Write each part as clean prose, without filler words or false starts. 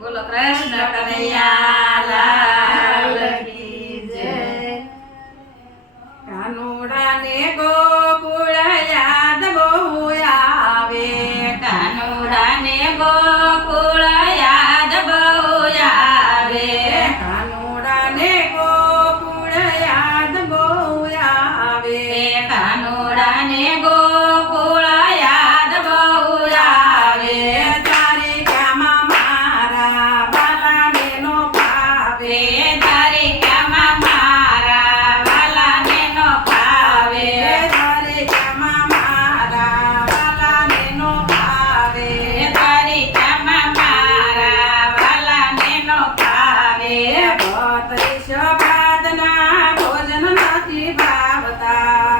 બોલો કૃષ્ણ કનૈયા લાલ કી જય. કાનુડાને ગોકુળ યાદ બહુ આવે, કાનુડાને ગોકુળ યાદ બહુ આવે, કાનુડાને ગોકુળ યાદ બહુ આવે, કાનુડાને ગોકુળ યાદ બહુ આવે. તારી ક્યામાં મારા વાલાને નો ભાવે, તારી ક્યામાં મારા વાલાને નો ભાવે, તારી ક્યામાં મારા વાલાને નો ભાવે, તારી ક્યામાં મારા વાલાને નો ભાવે. બત્રીસ ભાતના ભોજન નથી ભાવતા,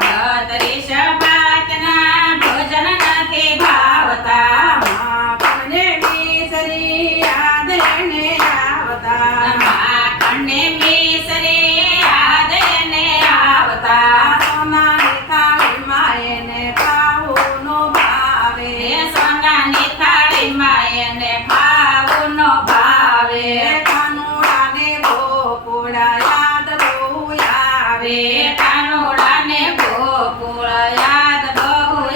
બત્રીસ ભાતના ભોજન નથી ભાવતા. માખણને મિસરી યાદ એને આવતા, માખણને મિસરી યાદ એને આવતા. સોનાની થાળીમાં એને ખાવું નો ભાવે, સોનાની થાળીમાં એને ખાવું નો ભાવે. કાનુડાને ગોકુળ યાદ બહુ આવે, કાનુડાને ગોકુળ યાદ બહુ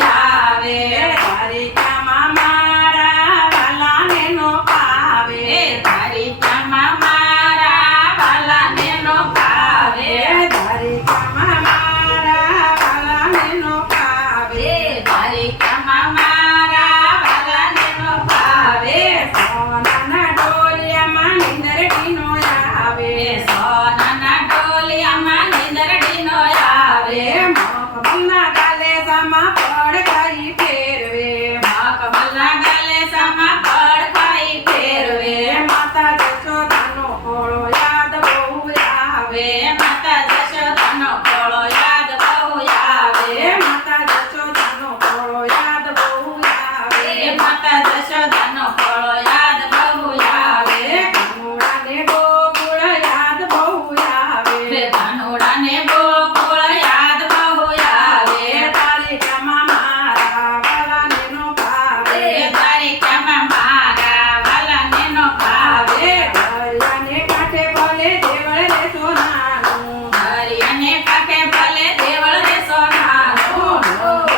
આવે. તારી ક્યામાં મારા વાલાને નો ભાવે, તારી ક્યામાં મારા વાલાને નો ભાવે, તારી ક્યામાં મારા વાલાને નો ભાવે, તારી ક્યામાં મારા વાલાને નો ભાવે. સોનાના ડોલિયામાં નીંદરડી નો આવે, સોનાના ડોલિયામાં નીંદરડી નો આવે. મખમલના ગાલે સામા પડખાઈ ફેરવે, મખમલના ગાલે સામા પડખાઈ ફેરવે. માતા જશોદાનો ખોળો યાદ બહુ આવે, માતા જશોદાનો ખોળો યાદ બહુ આવે, માતા જશોદાનો ખોળો યાદ બહુ આવે, માતા જશોદાનો ખોળો યાદ બહુ આવે. કાનુડાને ગોકુળ યાદ બહુ આવે, કાનુડાને ગોકુળ યાદ બહુ આવે. તારી ક્યામાં મારા વાલાને નો ભાવે, તારી ક્યામાં મારા વાલાને નો ભાવે. દરિયાને કાંઠે ભલે દેવળ રે સોનાનું, દરિયાને કાંઠે ભલે દેવળ રે સોનાનું.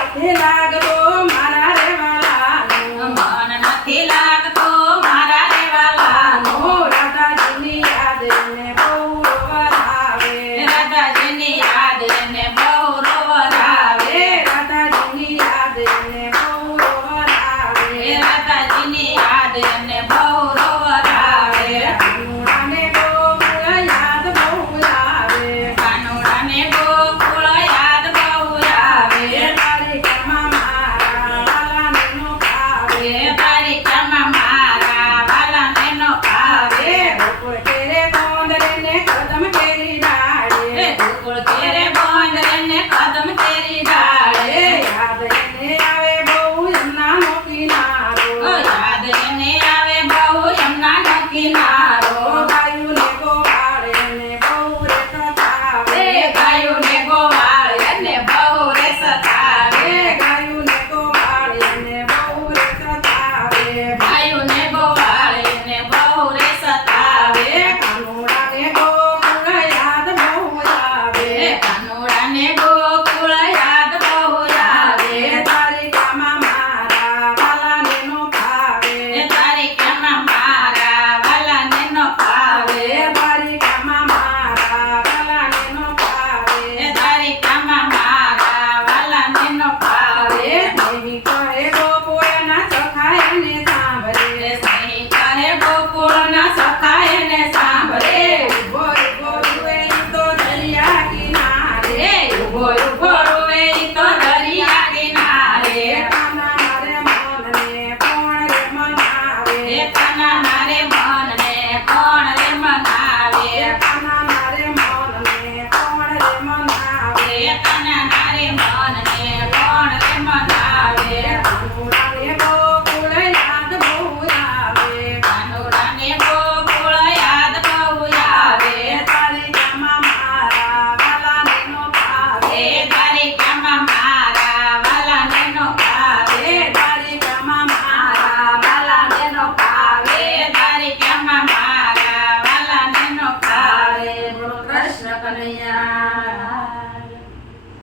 નથી લાગતો મારા રે વાલાનું, મન નથી લાગતો મારા રે વાલાનું. રાધાજીની યાદ એને બહુ રોવરાવે, રાધાજીની યાદ એને બહુ રોવરાવે, રાધાજીની યાદ એને બહુ રોવરાવે, રાધાજીની યાદ એને બહુ રોવરાવે. કાનુડાને ગોકુળ યાદ બહુ આવે, કાનુડાને ગોકુળ યાદ બહુ આવે. તારી ક્યામાં મારા વાલાને નો ભાવે, તારી ક્યામાં મારા વાલાને નો ભાવે. ગોકુળ કેરે ગોંદરે ને કદમ કેરી ડાળે, ગોકુળ કેરે ગોંદરે ને કદમ કેરી ડાળે. યાદ એને આવે બહુ યમુનાનો કિનારો, યાદ એને આવે બહુ યમુનાનો કિનારો. ગાયુંને ગોવાળ એને બહુ રે સતાવે, ગાયુંને ગોવાળ એને બહુ રે સતાવે, ગાયુંને ગોવાળ એને બહુ રે સતાવે, ગાયુંને ગોવાળ એને બહુ રે સતાવે. કાનુડાને ગોકુળ યાદ બહુ આવે, કાનુડાને ગોકુળ યાદ બહુ આવે. તારી ક્યામાં મારા વાલાને નો ભાવે, તારી ક્યામાં મારા વાલાને આવે બોલો કૃષ્ણ કનૈયા